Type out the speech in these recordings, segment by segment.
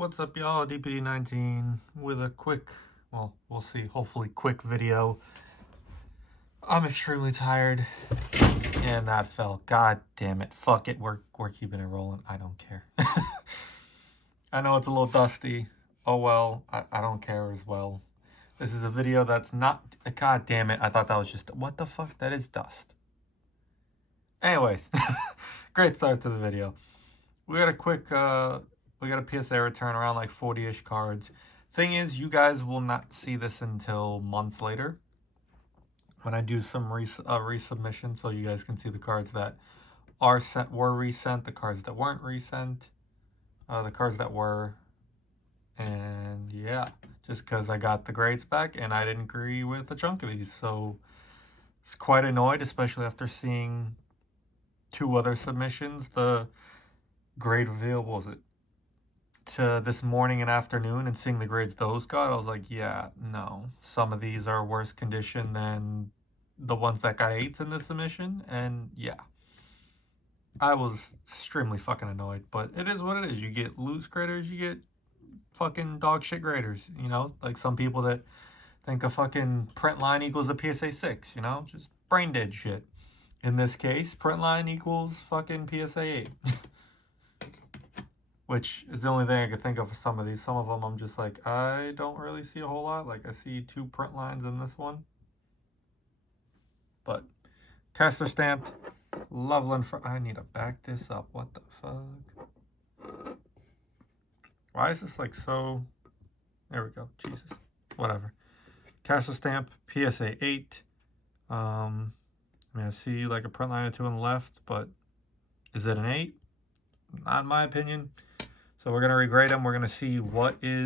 What's up, y'all? DPD19 with a quick, well, we'll see, hopefully quick video. I'm extremely tired. And that fell. God damn it. Fuck it. We're keeping it rolling. I don't care. I know it's a little dusty. Oh well. I don't care as well. This is a video that's not... God damn it. I thought that was just... What the fuck? That is dust. Anyways. Great start to the video. We got a quick... we got a PSA return around like 40-ish cards. Thing is, you guys will not see this until months later when I do some resubmission, so you guys can see the cards that were resent, the cards that weren't resent, the cards that were, and yeah, just because I got the grades back and I didn't agree with a chunk of these, so it's quite annoyed, especially after seeing two other submissions. The grade reveal, what was it, to this morning and afternoon, and seeing the grades those got, I was like, yeah, no, some of these are worse condition than the ones that got 8s in this submission, and yeah, I was extremely fucking annoyed, but it is what it is. You get loose graders, you get fucking dog shit graders, you know, like some people that think a fucking print line equals a PSA 6, you know, just brain dead shit. In this case, print line equals fucking PSA 8. Which is the only thing I could think of for some of these. Some of them I'm just like, I don't really see a whole lot. Like, I see 2 print lines in this one. But, caster stamped, Loveland for... I need to back this up. What the fuck? Why is this like so... There we go. Jesus. Whatever. Caster stamp, PSA 8. I mean, I see like a print line or 2 on the left, but is it an 8? Not in my opinion. So we're going to regrade them. We're going to see what they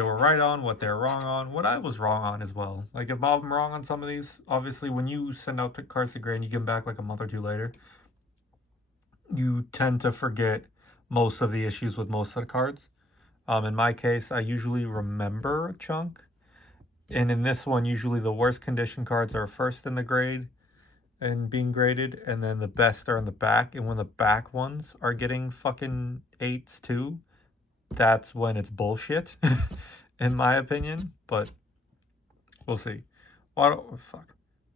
were right on, what they're wrong on, what I was wrong on as well. Like, if I'm wrong on some of these, obviously when you send out the cards to grade and you give them back like a month or 2 later, you tend to forget most of the issues with most of the cards. In my case, I usually remember a chunk. And in this one, usually the worst condition cards are first in the grade and being graded, and then the best are in the back. And when the back ones are getting fucking 8s too, that's when it's bullshit, in my opinion. But we'll see. Wada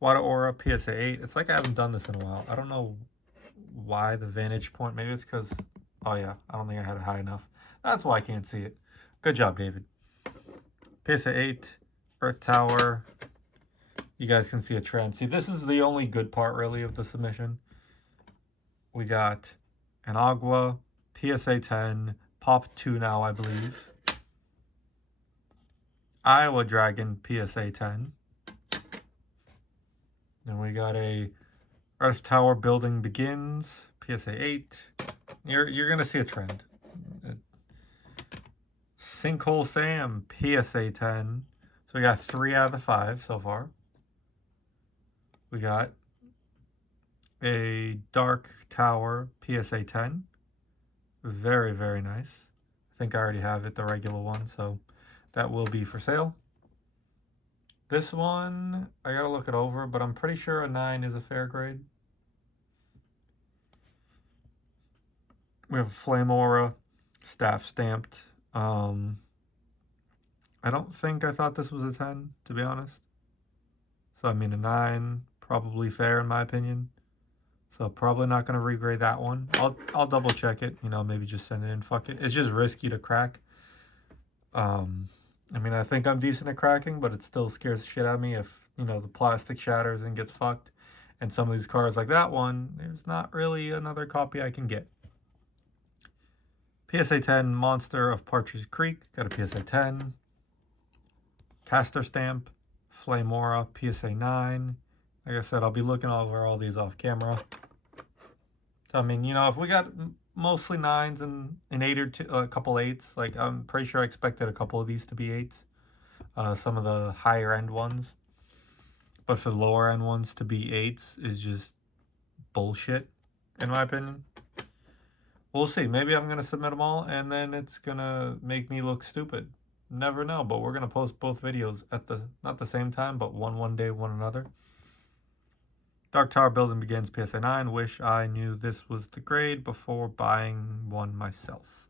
Aura PSA 8. It's like I haven't done this in a while. I don't know why the vantage point. Maybe it's because, oh yeah, I don't think I had it high enough. That's why I can't see it. Good job, David. PSA 8, Earth Tower. You guys can see a trend. See, this is the only good part, really, of the submission. We got an Agua, PSA 10, Pop 2 now, I believe. Iowa Dragon, PSA 10. Then we got a Earth Tower Building Begins, PSA 8. You're going to see a trend. Sinkhole Sam, PSA 10. So we got 3 out of the 5 so far. We got a Dark Tower PSA 10. Very, very nice. I think I already have it, the regular one, so that will be for sale. This one, I gotta look it over, but I'm pretty sure a 9 is a fair grade. We have Flame Aura, staff stamped. I don't think I thought this was a 10, to be honest. So, I mean, a 9... probably fair in my opinion. So probably not going to regrade that one. I'll double check it, you know, maybe just send it in. Fuck it. It's just risky to crack. I mean, I think I'm decent at cracking, but it still scares the shit out of me if, you know, the plastic shatters and gets fucked. And some of these cards like that one, there's not really another copy I can get. PSA 10 Monster of Partridge Creek, got a PSA 10. Caster Stamp, Flame Aura, PSA 9. Like I said, I'll be looking over all these off camera. So, I mean, you know, if we got mostly 9s and an 8 or 2, a couple 8s, like, I'm pretty sure I expected a couple of these to be 8s. Some of the higher end ones. But for the lower end ones to be 8s is just bullshit, in my opinion. We'll see. Maybe I'm going to submit them all, and then it's going to make me look stupid. Never know, but we're going to post both videos at not the same time, but one day, one another. Dark Tower Building Begins, PSA 9. Wish I knew this was the grade before buying one myself.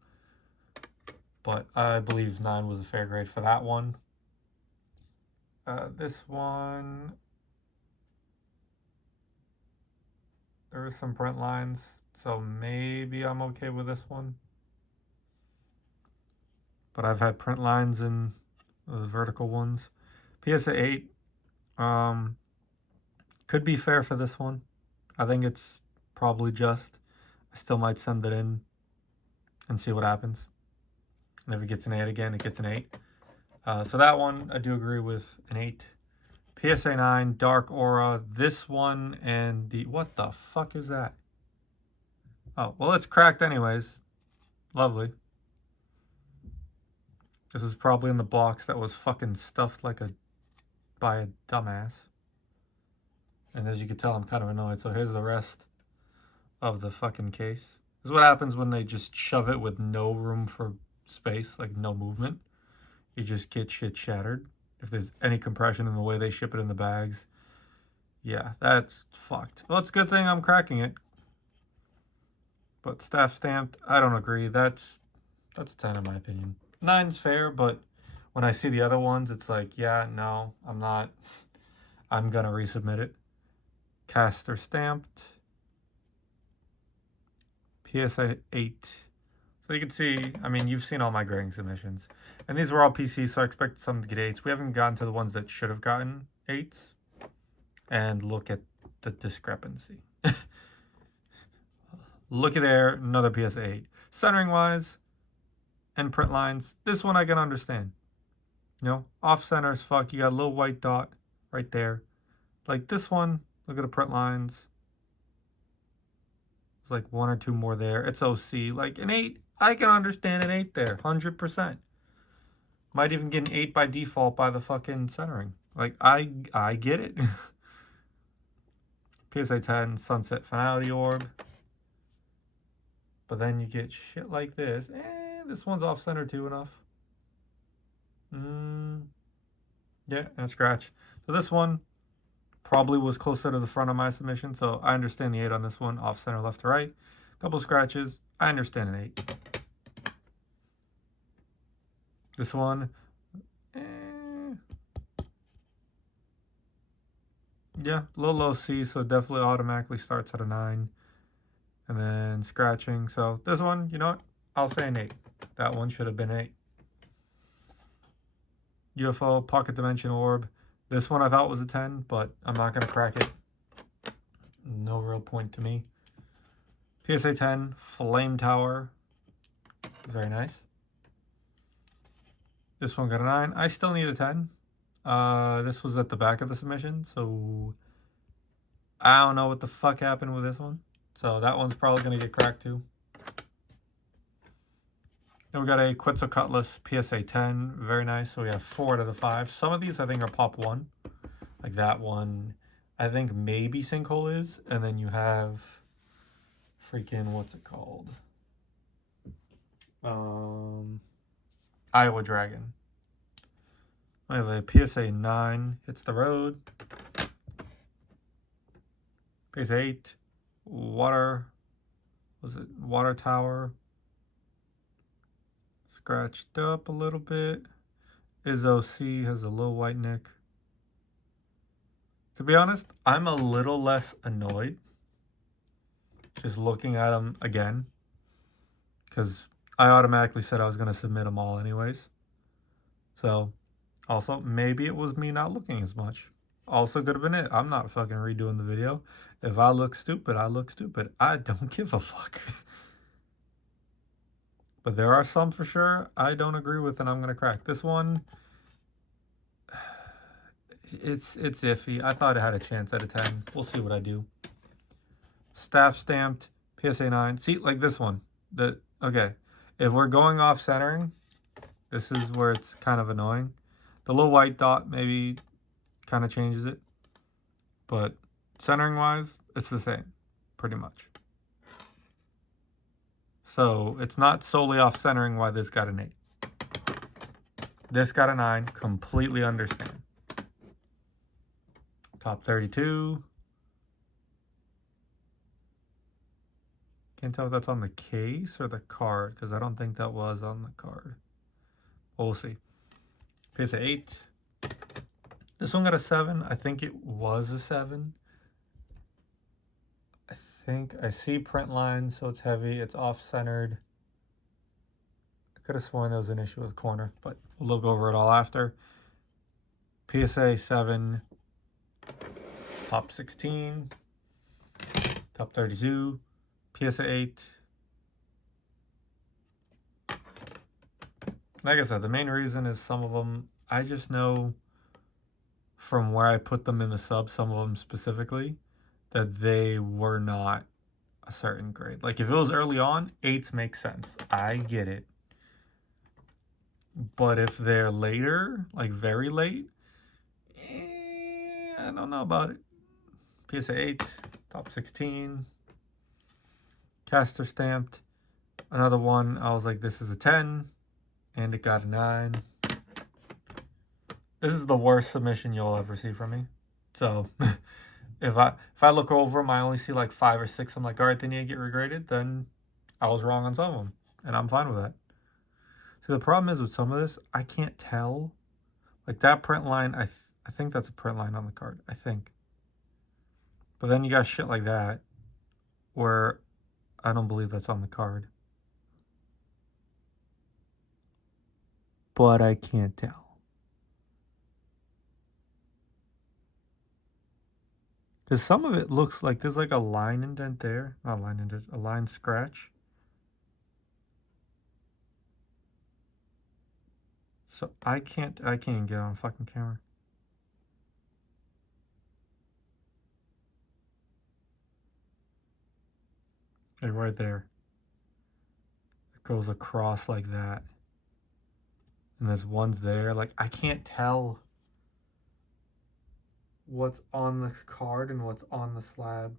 but I believe 9 was a fair grade for that one. This one, there are some print lines, so maybe I'm okay with this one. But I've had print lines in the vertical ones. PSA 8 could be fair for this one. I think it's probably just. I still might send it in and see what happens. And if it gets an 8 again, it gets an 8. So that one, I do agree with an 8. PSA 9, Dark Aura. This one and the... What the fuck is that? Oh, well, it's cracked anyways. Lovely. This is probably in the box that was fucking stuffed like by a dumbass. And as you can tell, I'm kind of annoyed. So here's the rest of the fucking case. This is what happens when they just shove it with no room for space, like no movement. You just get shit shattered. If there's any compression in the way they ship it in the bags. Yeah, that's fucked. Well, it's a good thing I'm cracking it. But staff stamped, I don't agree. That's a 10 in my opinion. 9's fair, but when I see the other ones, it's like, yeah, no, I'm not. I'm gonna resubmit it. Caster stamped. PSA 8. So you can see, I mean, you've seen all my grading submissions. And these were all PC, so I expected some to get 8s. We haven't gotten to the ones that should have gotten 8s. And look at the discrepancy. Looky there, another PSA 8. Centering-wise and print lines, this one I can understand. You know, off-center as fuck. You got a little white dot right there. Like this one, look at the print lines. There's like 1 or 2 more there. It's OC. Like an 8, I can understand an 8 there, 100%. Might even get an 8 by default by the fucking centering. Like, I get it. PSA 10, Sunset Finality Orb. But then you get shit like this. This one's off-center too enough. Yeah, and a scratch. So this one probably was closer to the front of my submission, so I understand the 8 on this one. Off-center, left to right. Couple scratches. I understand an 8. This one, yeah, low C, so definitely automatically starts at a 9. And then scratching. So this one, you know what? I'll say an 8. That one should have been 8. UFO Pocket Dimension Orb. This one I thought was a 10, but I'm not going to crack it. No real point to me. PSA 10, Flame Tower. Very nice. This one got a 9. I still need a 10. This was at the back of the submission, so I don't know what the fuck happened with this one. So that one's probably going to get cracked too. Then we got a Quetzalcoatlus PSA 10. Very nice. So we have 4 out of the 5. Some of these I think are pop 1. Like that one. I think maybe Sinkhole is. And then you have freaking, what's it called? Iowa Dragon. I have a PSA 9. Hits the road. PSA 8. Water Tower. Scratched up a little bit. Is OC, has a little white nick. To be honest, I'm a little less annoyed just looking at them again, because I automatically said I was going to submit them all anyways. So also maybe it was me not looking as much. Also could have been it. I'm not fucking redoing the video. If I look stupid, I look stupid. I don't give a fuck. But there are some for sure I don't agree with, and I'm going to crack. This one, it's iffy. I thought it had a chance at a 10. We'll see what I do. Staff stamped, PSA 9. See, like this one. Okay, if we're going off centering, this is where it's kind of annoying. The little white dot maybe kind of changes it. But centering-wise, it's the same, pretty much. So it's not solely off centering why this got an 8. This got a 9. Completely understand. Top 32. Can't tell if that's on the case or the card, because I don't think that was on the card. Well, we'll see. PSA 8. This one got a 7. I think it was a 7. I think I see print lines, so it's heavy. It's off-centered. I could have sworn there was an issue with the corner, but we'll look over it all after. PSA 7. Top 16. Top 32. PSA 8. Like I said, the main reason is some of them, I just know from where I put them in the sub, some of them specifically, that they were not a certain grade. Like if it was early on, 8s make sense. I get it. But if they're later, like very late, I don't know about it. PSA 8, top 16. Caster stamped. Another one, I was like, this is a 10. And it got a 9. This is the worst submission you'll ever see from me. So if I look over them, I only see like 5 or 6. I'm like, all right, they need to get regraded. Then I was wrong on some of them, and I'm fine with that. See, the problem is with some of this, I can't tell. Like that print line, I think that's a print line on the card. I think. But then you got shit like that where I don't believe that's on the card. But I can't tell. Because some of it looks like there's like a line indent there. Not a line indent, a line scratch. So I can't even get on fucking camera. Like right there. It goes across like that. And there's ones there. Like I can't tell what's on this card and what's on the slab.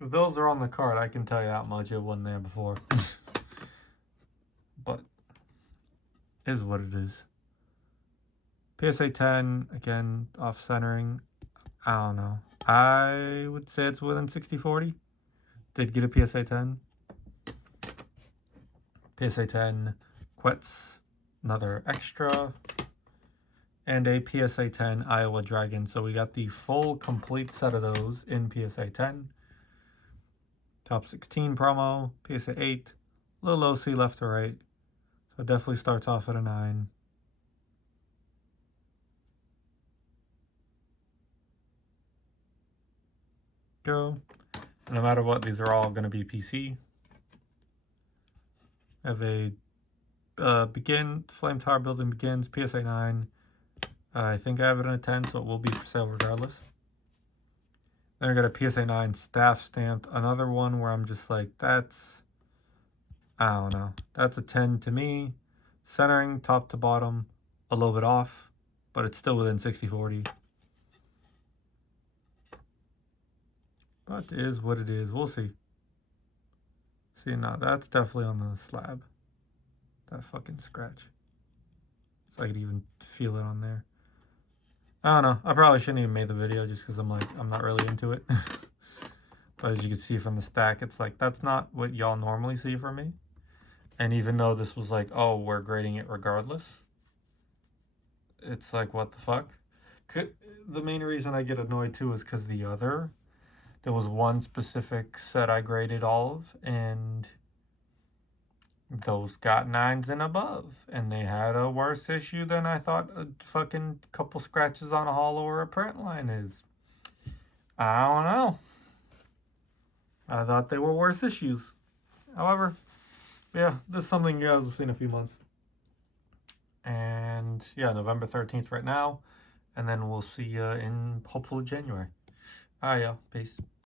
If those are on the card, I can tell you that much. It wasn't there before. But it is what it is. PSA 10, again, off-centering. I don't know. I would say it's within 60-40. Did get a PSA 10. PSA 10 Quetz, another extra. And a PSA 10 Iowa Dragon. So we got the full complete set of those in PSA 10. Top 16 promo, PSA 8. Little OC left to right. So it definitely starts off at a 9. Go. No matter what, these are all going to be PC. I have a begin, Flame Tower building begins, PSA 9. I think I have it in a 10, so it will be for sale regardless. Then I got a PSA 9 staff stamped. Another one where I'm just like, that's, I don't know. That's a 10 to me. Centering, top to bottom, a little bit off, but it's still within 60-40. But it is what it is. We'll see. See, now that's definitely on the slab. That fucking scratch. So I could even feel it on there. I don't know. I probably shouldn't even make the video just because I'm like, I'm not really into it. But as you can see from the stack, it's like, that's not what y'all normally see from me. And even though this was like, oh, we're grading it regardless. It's like, what the fuck? The main reason I get annoyed too is because there was one specific set I graded all of, and those got 9s and above, and they had a worse issue than I thought a fucking couple scratches on a hollow or a print line is. I don't know. I thought they were worse issues. However, yeah, this is something you guys will see in a few months. And yeah, November 13th right now, and then we'll see you in hopefully January. All right, y'all. Peace.